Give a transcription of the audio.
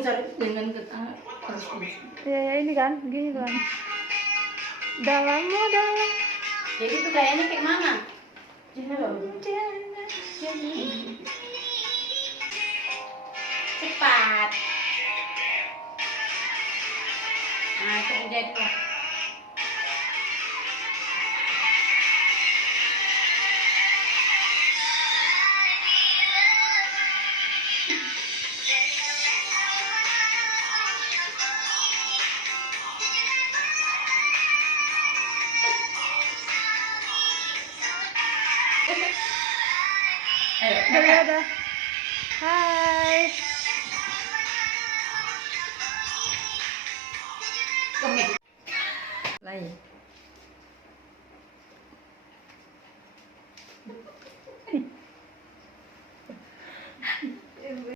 cari dengan Ya ini kan, gini kan. Dalam modal. Jadi tuh kayaknya kayak mana? Cepat. Nah, itu jadi lah. Ayo, Dadah. Hai. komit. Lain.